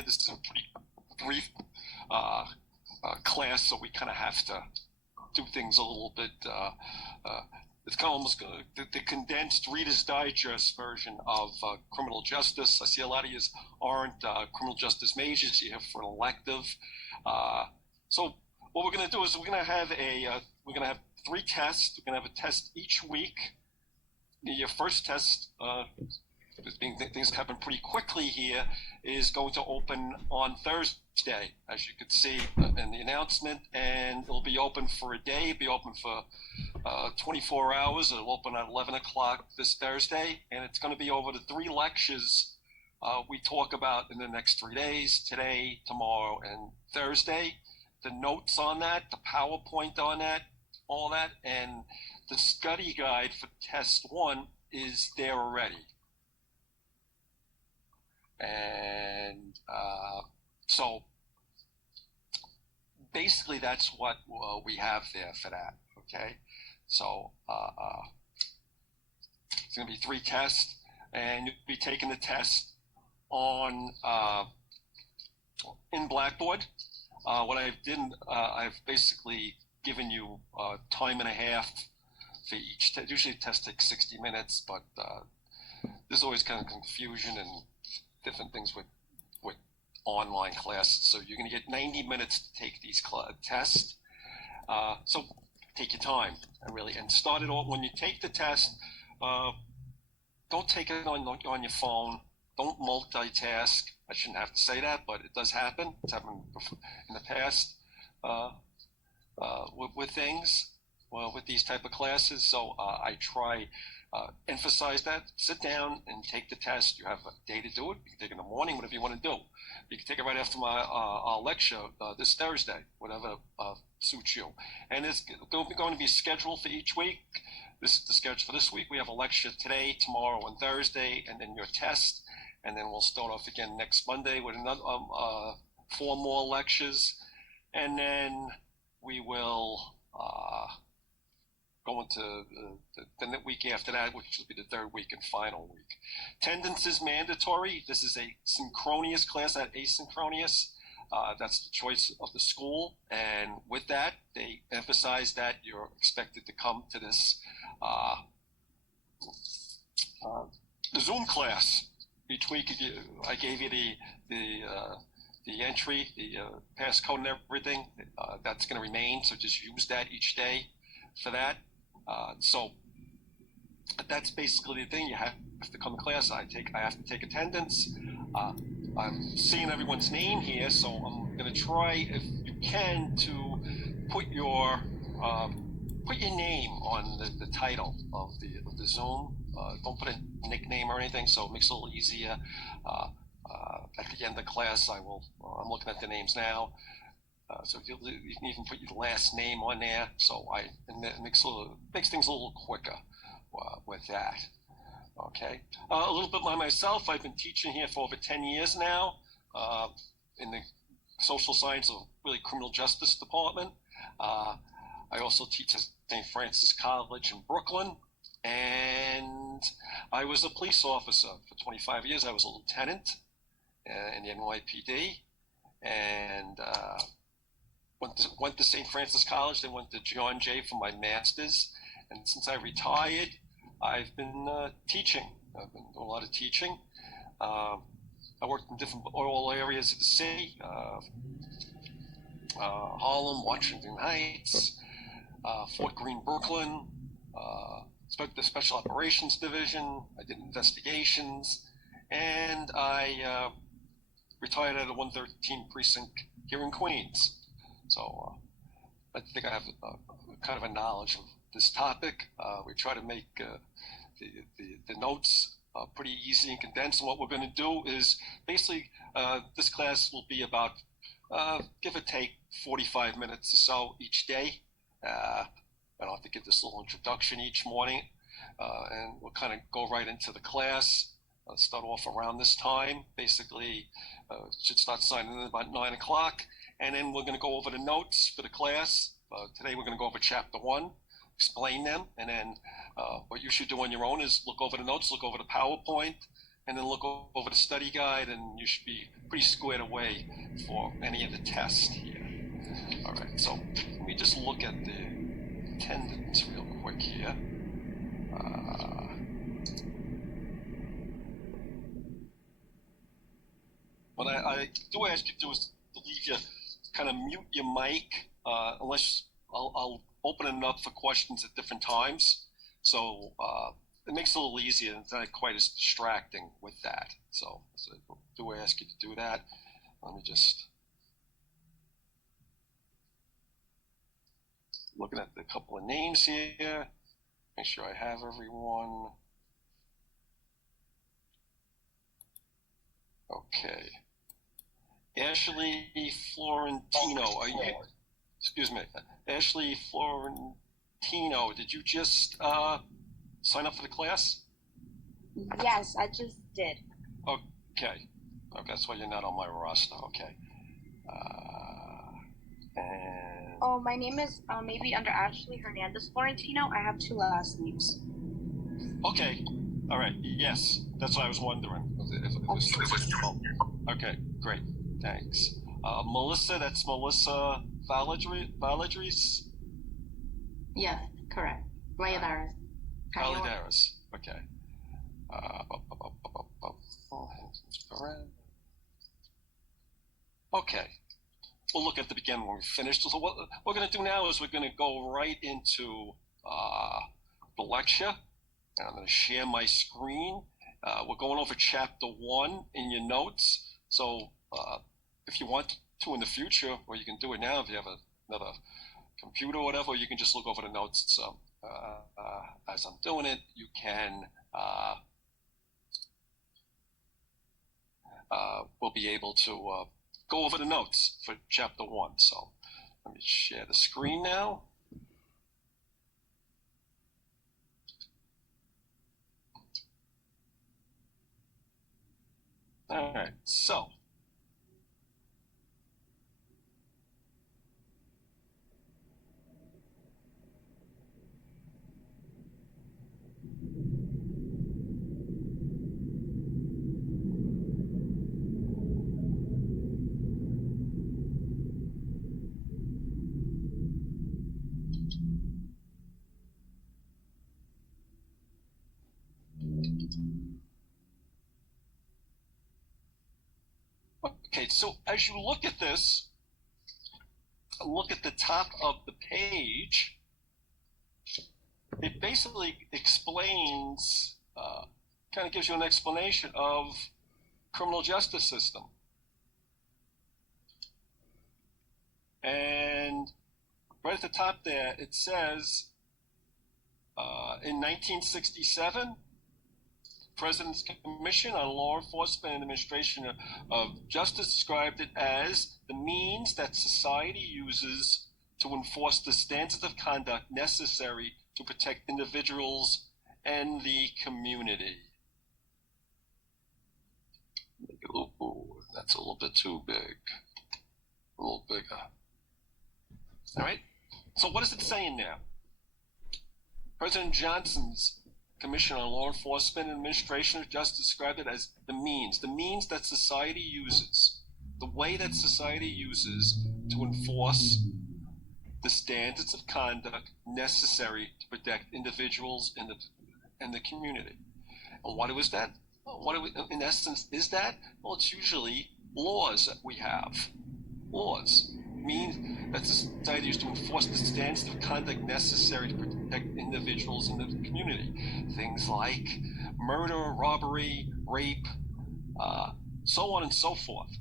here. This is a pretty brief class, so we kind of have to do things a little bit. It's kind of almost the condensed Reader's Digest version of criminal justice. I see a lot of you aren't criminal justice majors. You're here for an elective. So what we're going to do is we're going to have 3 tests. We're going to have a test each week. Your first test, things happen pretty quickly here, is going to open on Thursday, as you could see in the announcement, and it'll be open for a day. It'll be open for 24 hours. It'll open at 11 o'clock this Thursday, and it's going to be over the 3 lectures we talk about in the next 3 days, today, tomorrow, and Thursday. The notes on that, the PowerPoint on that, all that, and the study guide for test 1 is there already. And so basically that's what we have there for that, okay? So it's going to be 3 tests, and you'll be taking the test on in Blackboard. What I've basically given you time and a half for each test. Usually the test takes 60 minutes, but there's always kind of confusion and different things with online classes. So you're going to get 90 minutes to take these tests. So take your time and start it off. When you take the test, don't take it on your phone. Don't multitask. I shouldn't have to say that, but it does happen. It's happened in the past with things, with these type of classes. So I try emphasize that. Sit down and take the test. You have a day to do it. You can take it in the morning, whatever you want to do. You can take it right after our lecture this Thursday, whatever suits you. And it's going to be scheduled for each week. This is the schedule for this week. We have a lecture today, tomorrow, and Thursday, and then your test. And then we'll start off again next Monday with another 4 more lectures. And then we will go into the week after that, which will be the 3rd week and final week. Attendance is mandatory. This is a synchronous class, not asynchronous. That's the choice of the school. And with that, they emphasize that you're expected to come to this the Zoom class. Each week, I gave you the entry, the passcode and everything. That's going to remain, so just use that each day for that. So that's basically the thing. You have to come to class. I have to take attendance. I'm seeing everyone's name here, so I'm going to try, if you can, to put your name on the title of the Zoom. Don't put a nickname or anything, so it makes it a little easier. At the end of class, I'm looking at the names now. So you can even put your last name on there. So it makes things a little quicker with that. Okay. A little bit by myself. I've been teaching here for over 10 years now in the social science of really criminal justice department. I also teach at St. Francis College in Brooklyn. And I was a police officer for 25 years. I was a lieutenant in the NYPD, and went to St. Francis College, then went to John Jay for my master's. And since I retired, I've been teaching. I've been doing a lot of teaching. I worked in different all areas of the city, Harlem, Washington Heights, Fort Greene, Brooklyn, the Special Operations Division. I did investigations, and I retired at a 113 precinct here in Queens. So I think I have kind of a knowledge of this topic. We try to make the notes pretty easy and condensed. And what we're going to do is basically this class will be about give or take 45 minutes or so each day. I'll have to give this little introduction each morning, and we'll kind of go right into the class. Start off around this time. Basically, should start signing in about 9 o'clock, and then we're going to go over the notes for the class. Today we're going to go over Chapter 1, explain them, and then what you should do on your own is look over the notes, look over the PowerPoint, and then look over the study guide, and you should be pretty squared away for any of the tests here. All right, so let me just look at the attendance real quick here. What I do ask you to do is to leave you, kind of mute your mic, unless I'll open it up for questions at different times. So it makes it a little easier, and it's not quite as distracting with that. So I do ask you to do that. Let me just looking at the couple of names here. Make sure I have everyone. Okay. Ashley Florentino, are you? Excuse me, Ashley Florentino. Did you just sign up for the class? Yes, I just did. Okay. Okay, that's why you're not on my roster. Okay. And Oh, my name is maybe under Ashley Hernandez Florentino. I have two last names. okay. All right. Yes, that's what I was wondering. Okay, great. Thanks. Melissa, that's Melissa Valadris? Yeah, correct. Valladares. Valladares. Okay. Okay. We'll look at the beginning when we finish. So what we're going to do now is we're going to go right into the lecture. And I'm going to share my screen. We're going over chapter 1 in your notes. So if you want to in the future, or you can do it now if you have another computer or whatever, you can just look over the notes. So as I'm doing it, you can we'll be able to go over the notes for chapter 1. So let me share the screen now. All right, so okay, so as you look at this, look at the top of the page, it basically explains, kind of gives you an explanation of criminal justice system. And right at the top there, it says, in 1967, President's Commission on Law Enforcement and Administration of Justice described it as the means that society uses to enforce the standards of conduct necessary to protect individuals and the community. Ooh, that's a little bit too big. A little bigger. All right. So what is it saying now? President Johnson's Commission on Law Enforcement and Administration of Justice described it as the means that society uses, the way that society uses to enforce the standards of conduct necessary to protect individuals and the community. And what was that? What in essence is that? Well, it's usually laws that we have. Laws mean that society used to enforce the standards of conduct necessary to protect individuals in the community. Things like murder, robbery, rape, so on and so forth.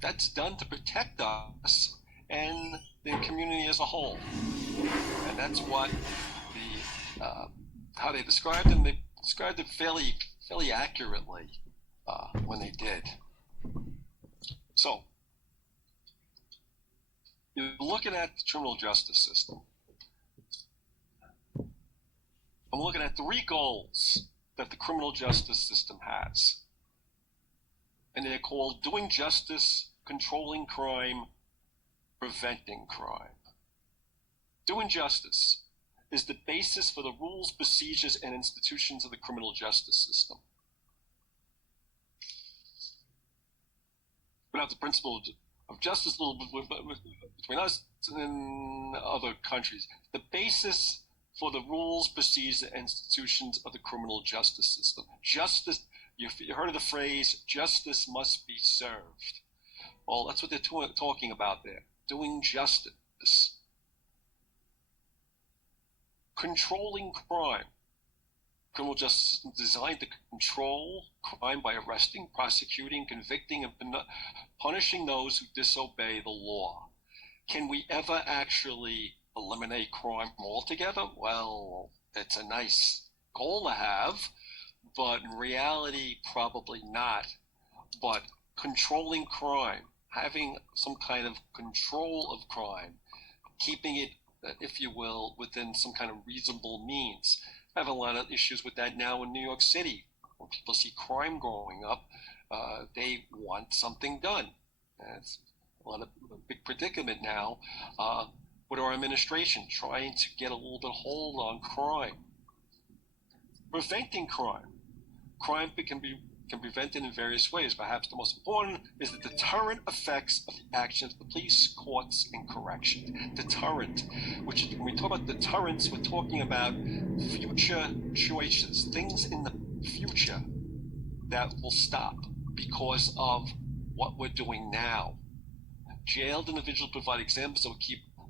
That's done to protect us and the community as a whole. And that's what how they described it. And they described it fairly accurately when they did. So you're looking at the criminal justice system. I'm looking at 3 goals that the criminal justice system has. And they're called doing justice, controlling crime, preventing crime. Doing justice is the basis for the rules, procedures, and institutions of the criminal justice system. without the principle of justice a little bit between us and other countries. The basis for the rules, procedures, and institutions of the criminal justice system. Justice, you heard of the phrase, justice must be served. Well, that's what they're talking about there, doing justice. Controlling crime. Criminal justice system designed to control crime by arresting, prosecuting, convicting, and punishing those who disobey the law. Can we ever actually eliminate crime altogether? Well, it's a nice goal to have, but in reality, probably not. But controlling crime, having some kind of control of crime, keeping it, if you will, within some kind of reasonable means. I have a lot of issues with that now in New York City. When people see crime growing up, they want something done. It's a big predicament now with our administration trying to get a little bit hold on crime. Preventing crime. Crime can be prevented in various ways. Perhaps the most important is the deterrent effects of the actions of the police, courts, and corrections. Deterrent, which when we talk about deterrence, we're talking about future choices, things in the future that will stop because of what we're doing now. Jailed individuals provide examples that will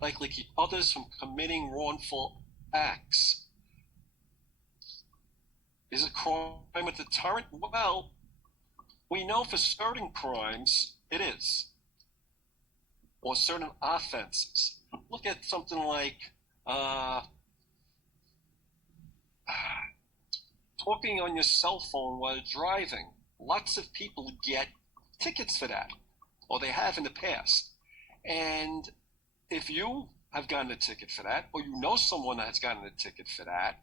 likely keep others from committing wrongful acts. Is a crime a deterrent? Well, we know for certain crimes it is, or certain offenses. Look at something like talking on your cell phone while driving. Lots of people get tickets for that, or they have in the past. And if you have gotten a ticket for that, or you know someone that's gotten a ticket for that,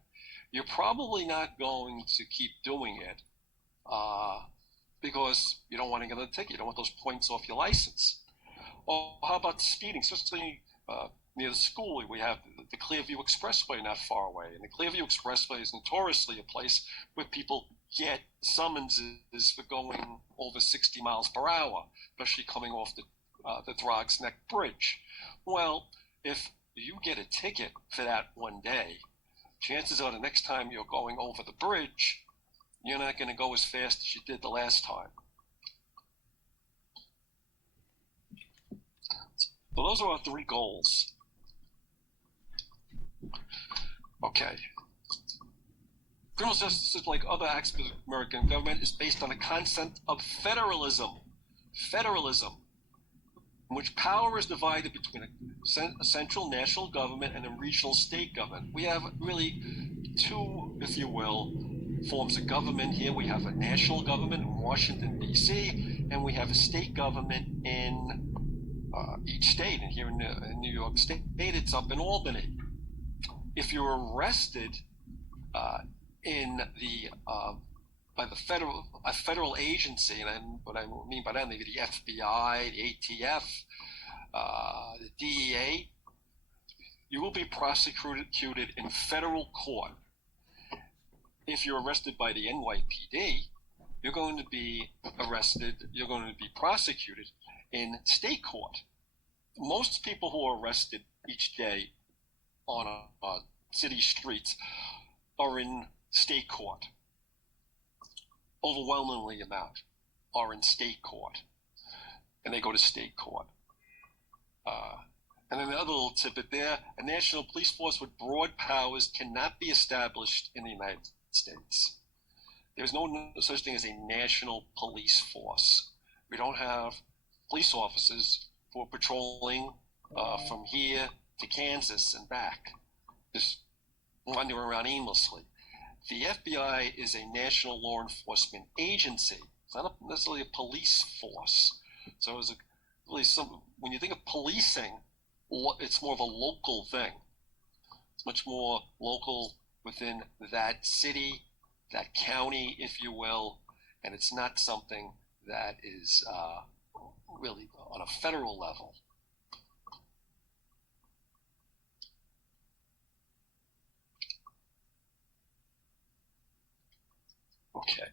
you're probably not going to keep doing it because you don't want to get a ticket. You don't want those points off your license. Or how about speeding? Especially near the school, we have the Clearview Expressway not far away. And the Clearview Expressway is notoriously a place where people get summonses for going over 60 miles per hour, especially coming off the Throgs Neck Bridge. Well, if you get a ticket for that one day, chances are the next time you're going over the bridge, you're not going to go as fast as you did the last time. So those are our three goals. Okay. Criminal justice, like other aspects of American government, is based on the concept of federalism. Federalism, in which power is divided between a central national government and a regional state government. We have really two, if you will, forms of government here. We have a national government in Washington, D.C., and we have a state government in each state. And here in New York State, it's up in Albany. If you're arrested by a federal agency, and what I mean by that, maybe the FBI, the ATF, the DEA, you will be prosecuted in federal court. If you're arrested by the NYPD, you're going to be prosecuted in state court. Most people who are arrested each day on city streets are in state court. Overwhelmingly amount are in state court, and they go to state court. And then another little tidbit there, a national police force with broad powers cannot be established in the United States. There's no such thing as a national police force. We don't have police officers for patrolling from here to Kansas and back, just wandering around aimlessly. The FBI is a national law enforcement agency. It's not necessarily a police force. So it's when you think of policing, it's more of a local thing. It's much more local within that city, that county, if you will, and it's not something that is really on a federal level. Okay.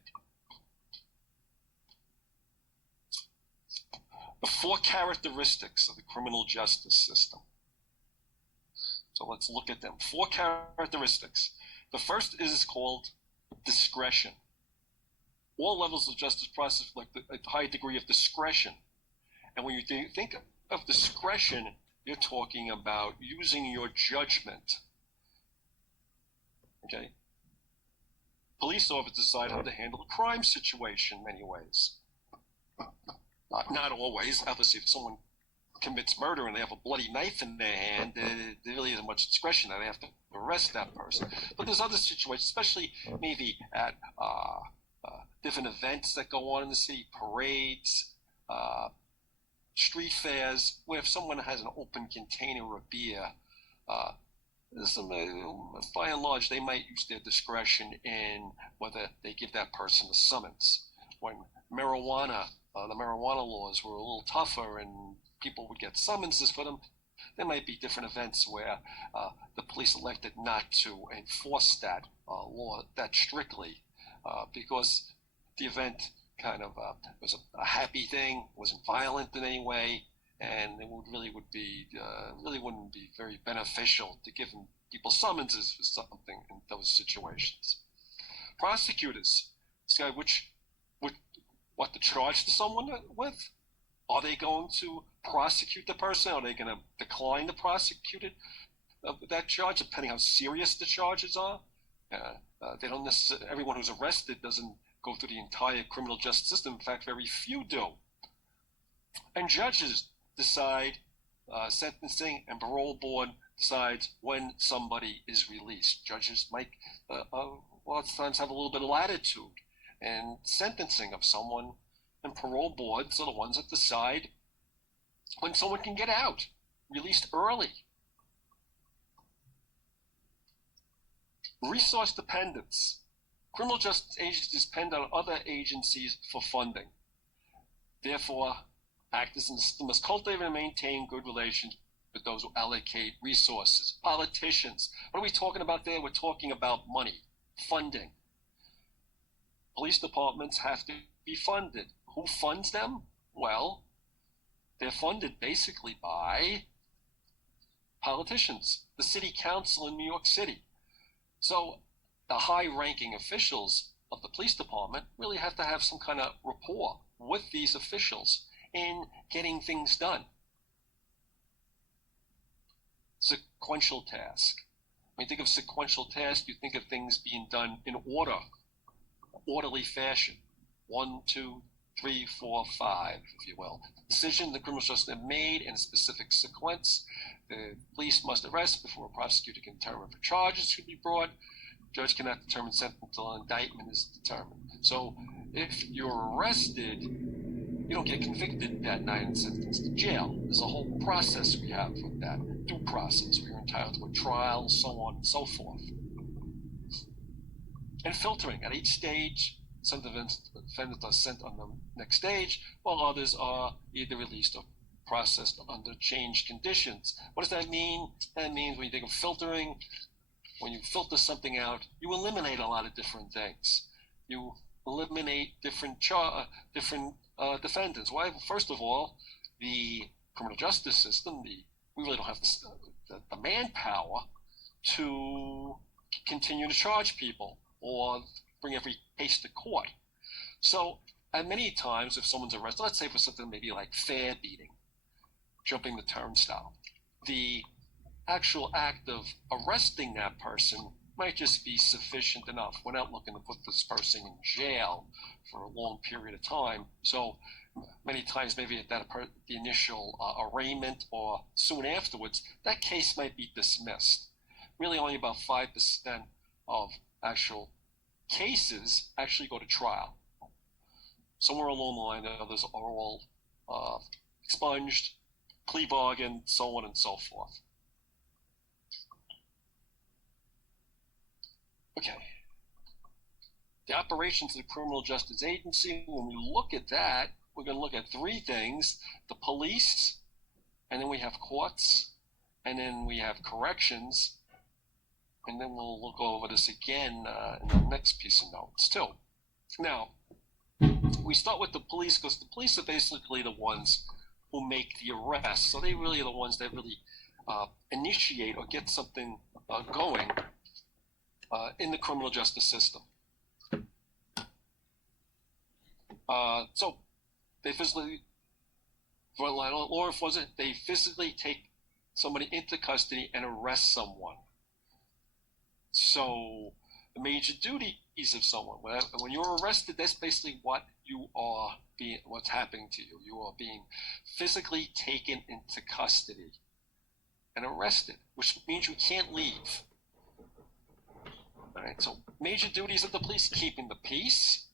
4 characteristics of the criminal justice system. So let's look at them. 4 characteristics. The first is called discretion. All levels of justice process reflect a high degree of discretion. And when you think of discretion, you're talking about using your judgment. Okay? Police officers decide how to handle a crime situation in many ways. Not always. Obviously, if someone commits murder and they have a bloody knife in their hand, there really isn't much discretion. They have to arrest that person. But there's other situations, especially maybe at different events that go on in the city, parades, street fairs, where if someone has an open container of beer, by and large, they might use their discretion in whether they give that person a summons. When the marijuana laws were a little tougher and people would get summonses for them, there might be different events where the police elected not to enforce that law that strictly because the event kind of was a happy thing, wasn't violent in any way, and it really wouldn't be very beneficial to give people summonses for something in those situations. Prosecutors decide what to charge to someone with. Are they going to prosecute the person? Are they going to decline to prosecute that charge, depending how serious the charges are? They don't necessarily. Everyone who's arrested doesn't go through the entire criminal justice system. In fact, very few do. And judges decide sentencing, and parole board decides when somebody is released. Judges might lots of times have a little bit of latitude in sentencing of someone, and parole boards are the ones that decide when someone can get out, released early. Resource dependence. Criminal justice agencies depend on other agencies for funding. Therefore, actors in the system must cultivate and maintain good relations with those who allocate resources. Politicians. What are we talking about there? We're talking about money, funding. Police departments have to be funded. Who funds them? Well, they're funded basically by politicians, the city council in New York City. So the high-ranking officials of the police department really have to have some kind of rapport with these officials in getting things done. Sequential task. When you think of sequential task, you think of things being done in order, orderly fashion. 1, 2, 3, 4, 5, if you will. Decision the criminal justice system made in a specific sequence. The police must arrest before a prosecutor can determine if charges should be brought. Judge cannot determine sentence until an indictment is determined. So if you're arrested, you don't get convicted that night and sentenced to jail. There's a whole process we have with that, due process. We're entitled to a trial, so on and so forth. And filtering. At each stage, some defendants are sent on the next stage, while others are either released or processed under changed conditions. What does that mean? That means when you think of filtering, when you filter something out, you eliminate a lot of different things. You eliminate different defendants. Why? First of all, the criminal justice system, we really don't have the manpower to continue to charge people or bring every case to court. So, and many times if someone's arrested, let's say for something maybe like fare beating, jumping the turnstile, the actual act of arresting that person might just be sufficient enough. We're not looking to put this person in jail for a long period of time. So many times maybe at the initial arraignment or soon afterwards, that case might be dismissed. Really only about 5% of actual cases actually go to trial. Somewhere along the line, the others are all expunged, plea bargain, so on and so forth. Okay. The operations of the criminal justice agency, when we look at that, we're going to look at 3 things: the police, and then we have courts, and then we have corrections, and then we'll look over this again in the next piece of notes too. Now, we start with the police because the police are basically the ones who make the arrest. So they really are the ones that really initiate or get something going in the criminal justice system. So they physically, for law enforcement, they physically take somebody into custody and arrest someone. So the major duties of someone, when you're arrested, that's basically what's happening to you. You are being physically taken into custody and arrested, which means you can't leave. All right, so major duties of the police: keeping the peace.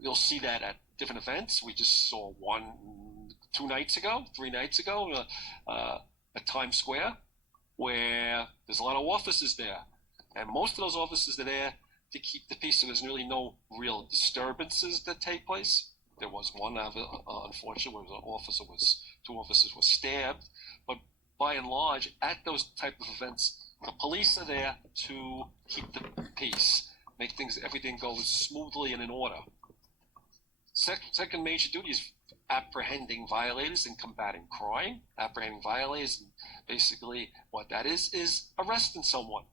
You'll see that at different events. We just saw 3 nights ago, at Times Square, where there's a lot of officers there. And most of those officers are there to keep the peace, so there's really no real disturbances that take place. There was one, unfortunately, where 2 officers were stabbed. But by and large, at those type of events, the police are there to keep the peace, make everything go smoothly and in order. Second major duty is apprehending violators and combating crime. Apprehending violators, and basically what that is arresting someone.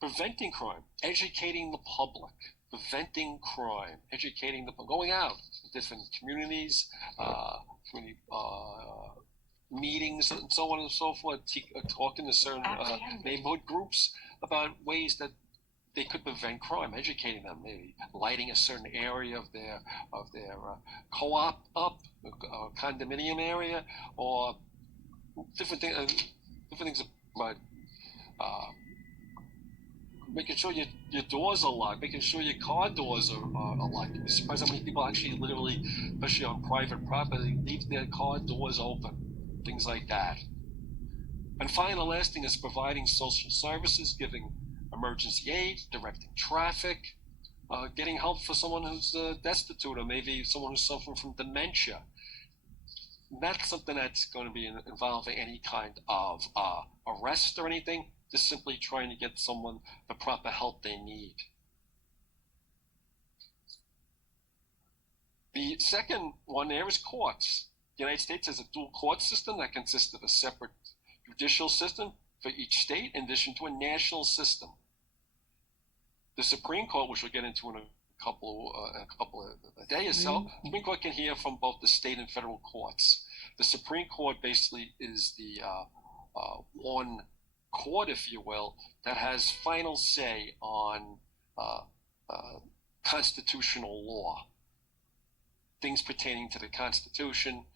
Preventing crime, educating the public, preventing crime, educating the public, going out to different communities, meetings and so on and so forth, talking to certain neighborhood groups about ways that they could prevent crime, educating them, maybe lighting a certain area of their co-op up, condominium area, or different things about making sure your doors are locked, making sure your car doors are locked. You'd be surprised how many people actually literally, especially on private property, leave their car doors open, things like that. And finally, the last thing is providing social services, giving emergency aid, directing traffic, getting help for someone who's destitute, or maybe someone who's suffering from dementia. Not something that's going to be involving any kind of arrest or anything, just simply trying to get someone the proper help they need. The second one there is courts. The United States has a dual court system that consists of a separate judicial system for each state, in addition to a national system. The Supreme Court, which we'll get into in a day or so, the Supreme Court can hear from both the state and federal courts. The Supreme Court basically is the one court, if you will, that has final say on constitutional law, things pertaining to the Constitution,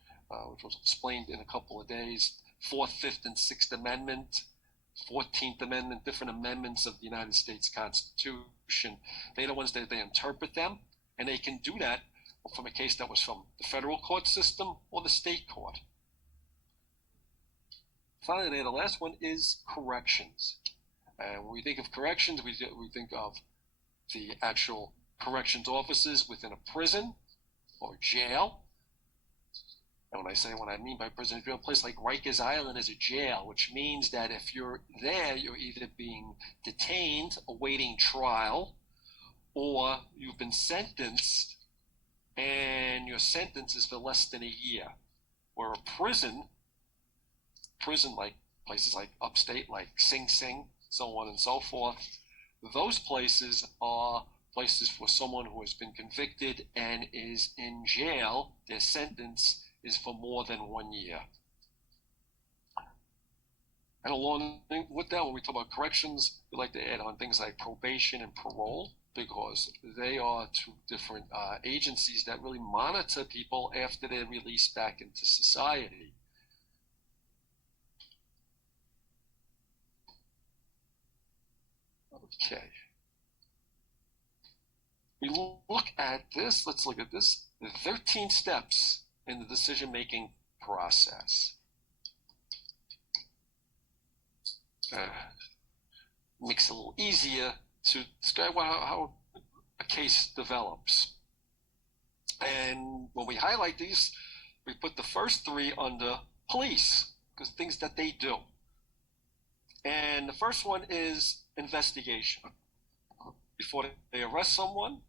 which was explained in a couple of days, 4th, 5th, and 6th Amendment, 14th Amendment, different amendments of the United States Constitution. They're the ones that they interpret them, and they can do that from a case that was from the federal court system or the state court. Finally, the last one is corrections. And when we think of corrections, we think of the actual corrections officers within a prison or jail. And when I mean by prison, a place like Rikers Island is a jail, which means that if you're there, you're either being detained, awaiting trial, or you've been sentenced, and your sentence is for less than a year. Where a prison like places like upstate, like Sing Sing, so on and so forth, those places are places for someone who has been convicted and is in jail. Their sentence is for more than 1 year. And along with that, when we talk about corrections, we like to add on things like probation and parole, because they are 2 different agencies that really monitor people after they're released back into society. Okay. We look at this, let's look at this, the 13 steps in the decision-making process. Makes it a little easier to describe how a case develops. And when we highlight these, we put the first 3 under police, because things that they do. And the first one is investigation. Before they arrest someone,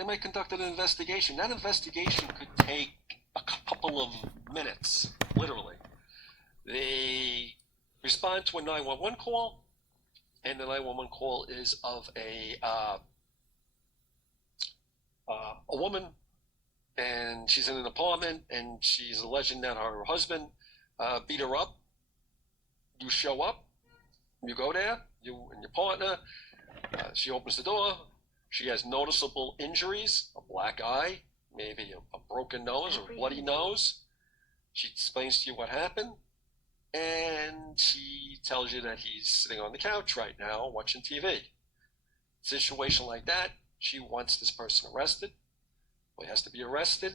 they might conduct an investigation. That investigation could take a couple of minutes, literally. They respond to a 911 call, and the 911 call is of a woman, and she's in an apartment, and she's alleging that her husband beat her up. You show up, you go there, you and your partner. She opens the door. She has noticeable injuries, a black eye, maybe a broken nose or bloody nose. She explains to you what happened, and she tells you that he's sitting on the couch right now watching TV. Situation like that, she wants this person arrested. Well, he has to be arrested.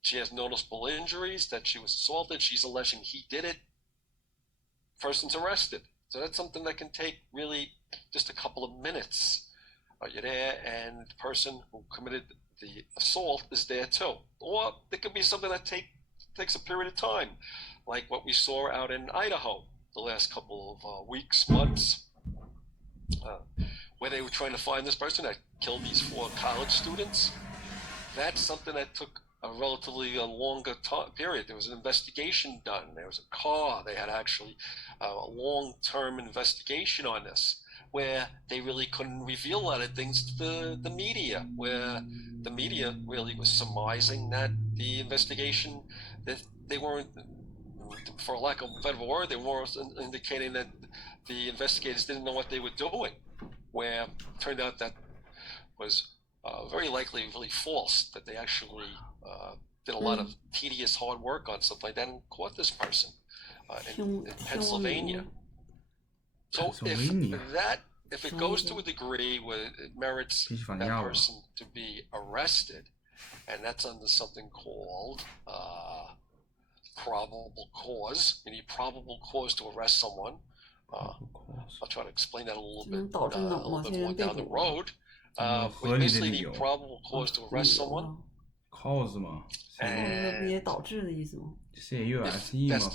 She has noticeable injuries, that she was assaulted. She's alleging he did it. Person's arrested. So that's something that can take really just a couple of minutes. You're there, and the person who committed the assault is there too. Or it could be something that takes a period of time, like what we saw out in Idaho the last couple of weeks, months, where they were trying to find this person that killed these 4 college students. That's something that took a relatively longer period. There was an investigation done. There was a car. They had actually a long-term investigation on this, where they really couldn't reveal a lot of things to the media, where the media really was surmising that the investigation, that they weren't, for lack of a better word, they weren't indicating that the investigators didn't know what they were doing, where it turned out that was very likely really false, that they actually did a lot of tedious hard work on something like that and caught this person in Pennsylvania. So if it goes to a degree where it merits that person to be arrested, and that's under something called probable cause. You need probable cause to arrest someone. I'll try to explain that a little bit more down the road. We basically need probable cause to arrest someone. Cause 嘛， 也导致的意思吗？ CAUSE 嘛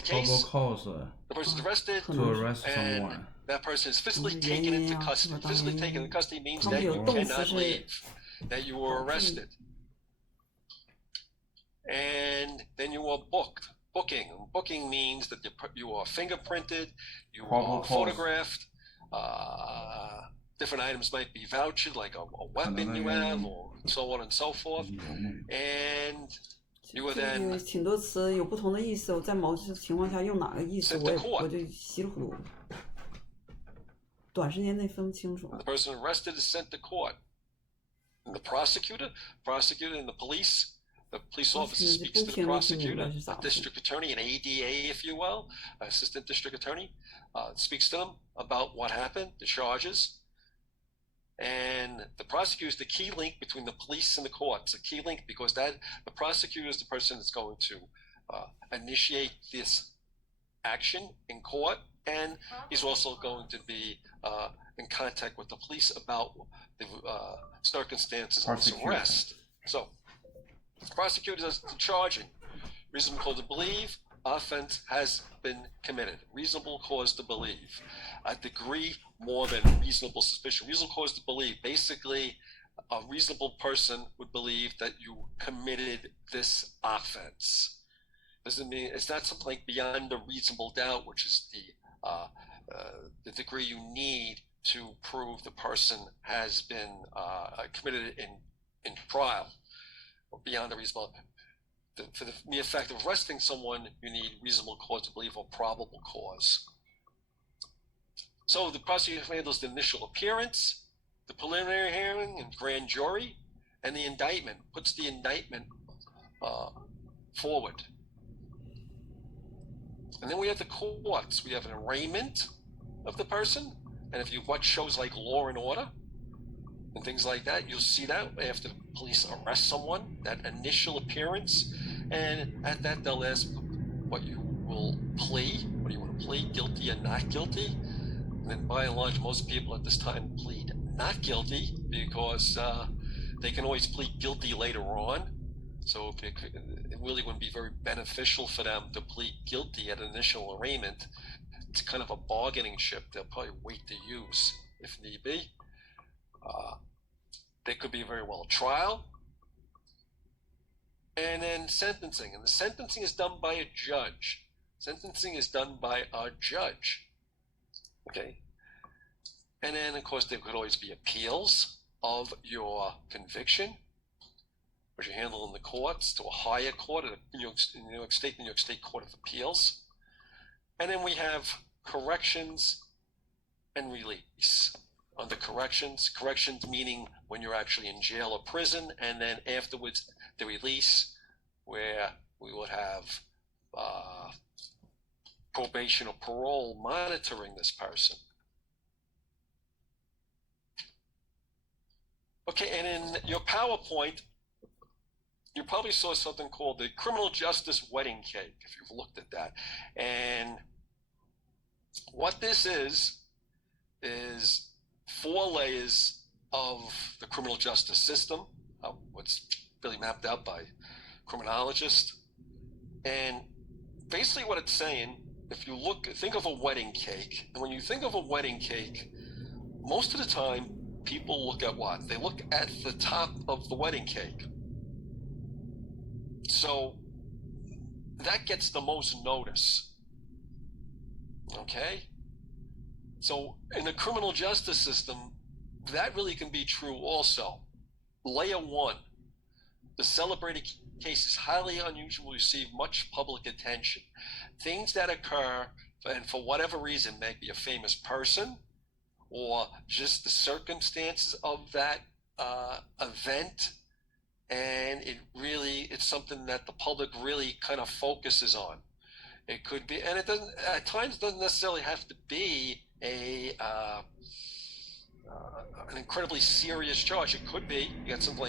，probable cause The person's arrested, to arrest and someone. that person is physically taken into custody. Physically taken into custody means that you cannot leave, that you were arrested. And then you are booked. Booking means that you are fingerprinted, you are photographed, different items might be vouched, like a weapon you have, or so on and so forth. And you were then 挺多词有不同的意思，我在某些情况下用哪个意思，我就稀里糊涂，短时间内分不清楚。 The person arrested is sent to court. And the prosecutor and the police officer speaks to the prosecutor, the district attorney, an ADA, if you will, assistant district attorney, speaks to them about what happened, the charges. And the prosecutor is the key link between the police and the courts. A key link because the prosecutor is the person that's going to initiate this action in court, and he's also going to be in contact with the police about the circumstances of this arrest. So, the prosecutor does the charging. Reasonable cause to believe offense has been committed. Reasonable cause to believe. A degree more than reasonable suspicion. Reasonable cause to believe. Basically, a reasonable person would believe that you committed this offense. Doesn't mean it's not something like beyond a reasonable doubt, which is the degree you need to prove the person has been committed in trial, or beyond a reasonable. For the mere fact of arresting someone, you need reasonable cause to believe or probable cause. So the prosecutor handles the initial appearance, the preliminary hearing and grand jury, and the indictment, puts the indictment forward. And then we have the courts. We have an arraignment of the person, and if you watch shows like Law and Order and things like that, you'll see that after the police arrest someone, that initial appearance, and at that they'll ask what you will plead, what do you want to plead, guilty or not guilty. And then by and large, most people at this time plead not guilty because they can always plead guilty later on. So it really wouldn't be very beneficial for them to plead guilty at initial arraignment. It's kind of a bargaining chip they'll probably wait to use if need be. there could be very well a trial, and then sentencing. And the sentencing is done by a judge. Sentencing is done by a judge. Okay? And then, of course, there could always be appeals of your conviction, which you handle in the courts to a higher court, in New York State Court of Appeals. And then we have corrections and release. Under corrections meaning when you're actually in jail or prison, and then afterwards the release, where we would have probation or parole monitoring this person. Okay, and in your PowerPoint, you probably saw something called the criminal justice wedding cake, if you've looked at that. And what this is 4 layers of the criminal justice system, what's really mapped out by criminologists. And basically what it's saying, if you think of a wedding cake, and when you think of a wedding cake, most of the time people look at what? They look at the top of the wedding cake. So that gets the most notice. Okay? So in the criminal justice system, that really can be true also. Layer 1, the celebrated cases highly unusual, receive much public attention. Things that occur, and for whatever reason, may be a famous person, or just the circumstances of that event, and it's something that the public really kind of focuses on. It could be, and it doesn't, at times doesn't necessarily have to be an incredibly serious charge. It could be, you got someone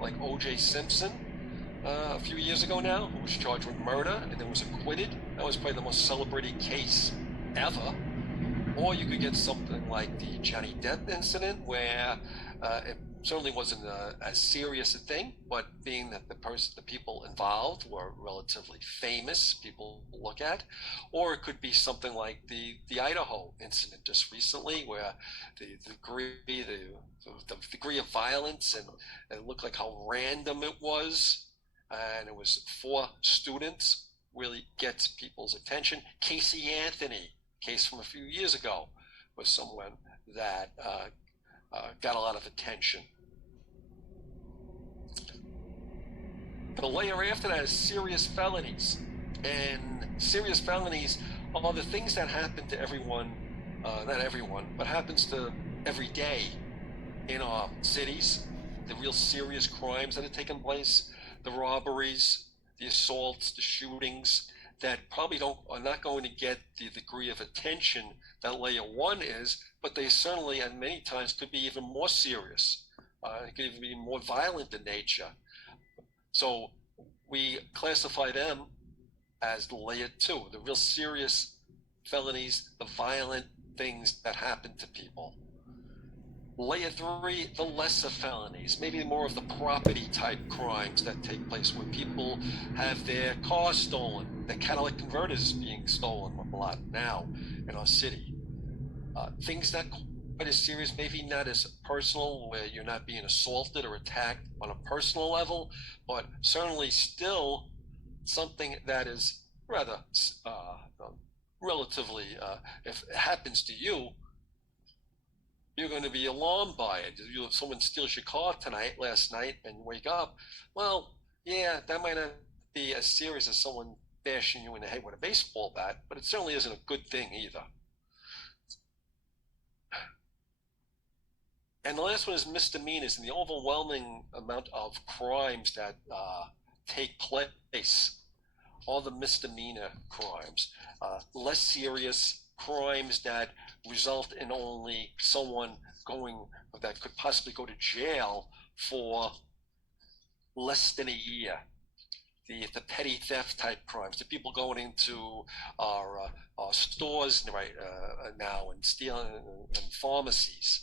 like O.J. Simpson a few years ago now, who was charged with murder and then was acquitted. That was probably the most celebrated case ever. Or you could get something like the Johnny Depp incident, where it certainly wasn't as serious a thing, but being that the people involved were relatively famous, people look at. Or it could be something like the Idaho incident just recently, where the degree of violence, and it looked like how random it was, and it was 4 students, really gets people's attention. Casey Anthony case from a few years ago was someone that got a lot of attention. The layer after that is serious felonies. And serious felonies are the things that happen to everyone, not everyone, but happens to every day in our cities. The real serious crimes that have taken place, the robberies, the assaults, the shootings, that probably are not going to get the degree of attention that layer 1 is, but they certainly, and many times, could be even more serious. It could even be more violent in nature. So we classify them as the layer 2, the real serious felonies, the violent things that happen to people. Layer 3, the lesser felonies, maybe more of the property type crimes that take place, where people have their cars stolen, their catalytic converters being stolen a lot now in our city. Things that quite as serious, maybe not as personal, where you're not being assaulted or attacked on a personal level, but certainly still something that is rather relatively, if it happens to you, you're going to be alarmed by it. If someone steals your car last night, and you wake up, well, yeah, that might not be as serious as someone bashing you in the head with a baseball bat, but it certainly isn't a good thing either. And the last one is misdemeanors, and the overwhelming amount of crimes that take place, all the misdemeanor crimes, less serious crimes that result in only someone that could possibly go to jail for less than a year. The petty theft type crimes, the people going into our stores now and stealing, and pharmacies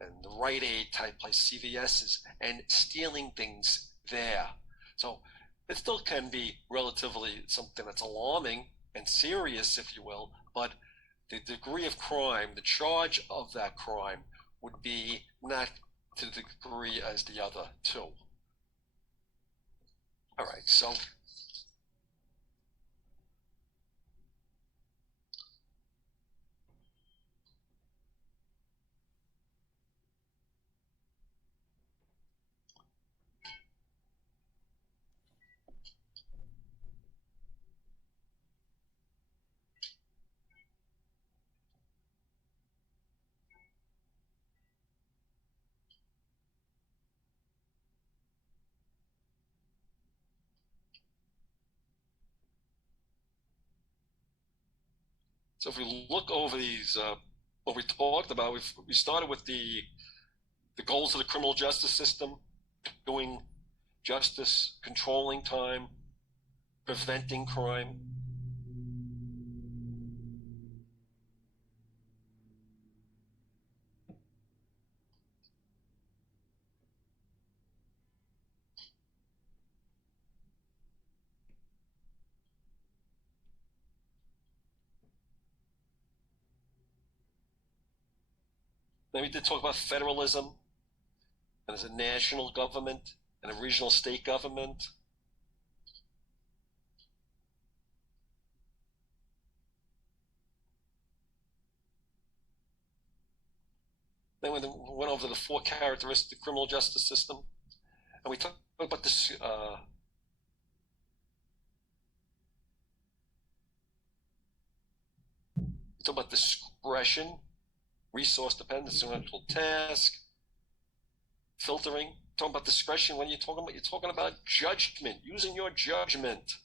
and the Rite Aid type place, CVS's, and stealing things there. So it still can be relatively something that's alarming and serious, if you will, but the degree of crime, the charge of that crime would be not to the degree as the other two. All right, so if we look over these, what we talked about, we started with the goals of the criminal justice system, doing justice, controlling time, preventing crime. Then we did talk about federalism, and there's a national government and a regional state government. Then we went over the 4 characteristics of the criminal justice system, and we talked about this. We talked about discretion, resource dependence, intellectual task, filtering. Talking about discretion. When you're talking about, judgment, using your judgment.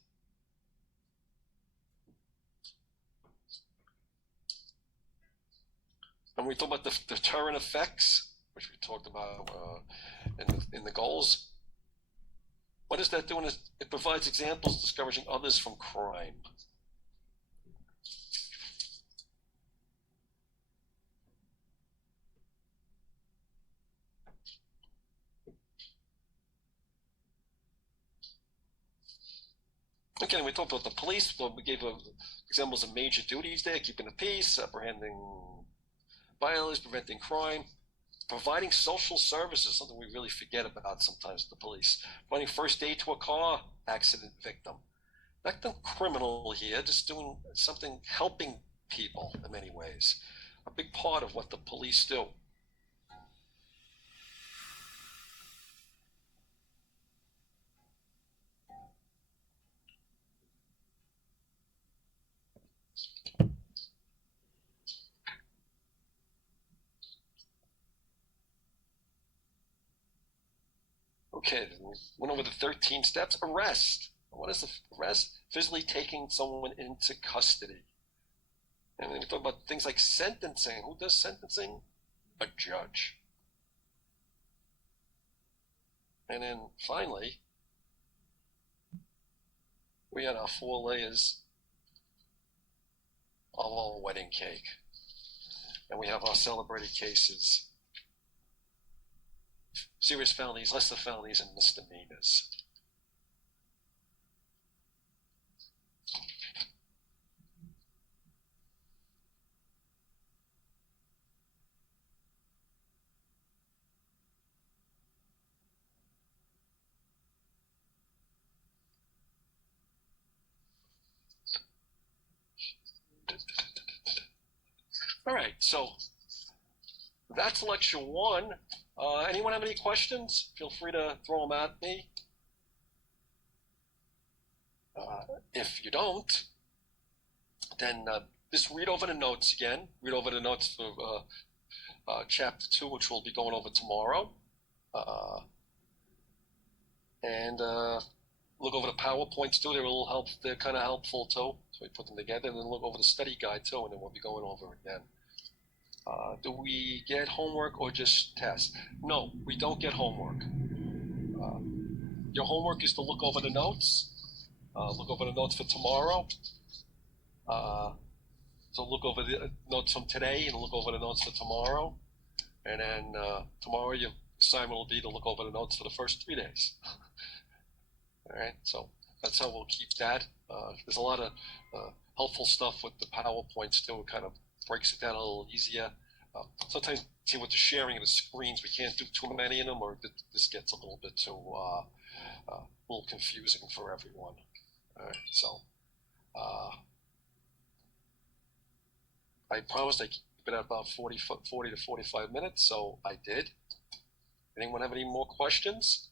And we talk about the deterrent effects, which we talked about in the goals. What is that doing? It provides examples discouraging others from crime. Again, we talked about the police. We gave examples of major duties there: keeping the peace, apprehending violence, preventing crime, providing social services, something we really forget about sometimes at the police, providing first aid to a car accident victim. Not the criminal here, just doing something, helping people in many ways. A big part of what the police do. Okay, we went over the 13 steps. Arrest. What is the arrest? Physically taking someone into custody. And then we talk about things like sentencing. Who does sentencing? A judge. And then finally, we had our 4 layers of our wedding cake. And we have our celebrated cases. Serious felonies, lesser felonies, and misdemeanors. All right, so that's lecture 1. Anyone have any questions? Feel free to throw them at me. If you don't, then just read over the notes again. Read over the notes for chapter 2, which we'll be going over tomorrow. And look over the PowerPoints too. They're kind of helpful too. So we put them together, and then look over the study guide too, and then we'll be going over it again. Do we get homework or just tests? No, we don't get homework. Your homework is to look over the notes. Look over the notes for tomorrow. So look over the notes from today and look over the notes for tomorrow. And then tomorrow your assignment will be to look over the notes for the first 3 days. All right, so that's how we'll keep that. There's a lot of helpful stuff with the PowerPoints too. It kind of breaks it down a little easier. sometimes with the sharing of the screens, we can't do too many of them, or this gets a little bit too a little confusing for everyone. All right, so I promised I keep it at about 40 to 45 minutes, so I did. Anyone have any more questions?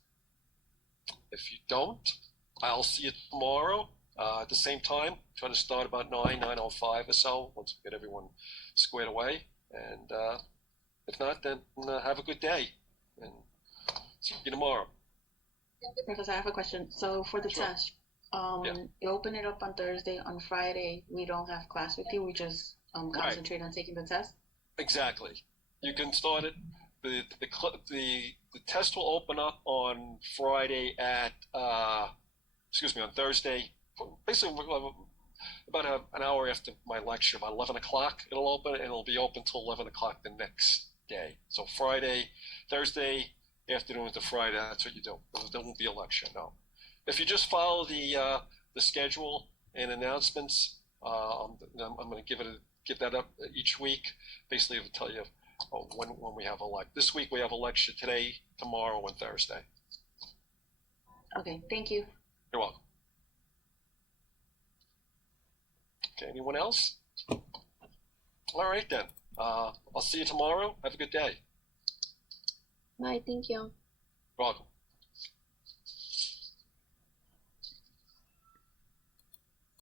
If you don't, I'll see you tomorrow at the same time. Try to start about 9:05 or so, once we get everyone squared away. And if not, then have a good day, and see you tomorrow. Professor, I have a question. So for the test, you open it up on Thursday. On Friday, we don't have class with you. We just concentrate on taking the test. Exactly. You can start it. The test will open up on Friday at on Thursday. Basically, about an hour after my lecture, about 11 o'clock. It'll open, and it'll be open till 11 o'clock the next day. So Thursday afternoon to Friday, that's what you do. There won't be a lecture, no. If you just follow the schedule and announcements, I'm going to give that up each week. Basically, it'll tell you when we have a lecture. This week we have a lecture today, tomorrow, and Thursday. Okay, thank you. You're welcome. Okay, anyone else? All right then. I'll see you tomorrow. Have a good day. Bye, thank you. You're welcome.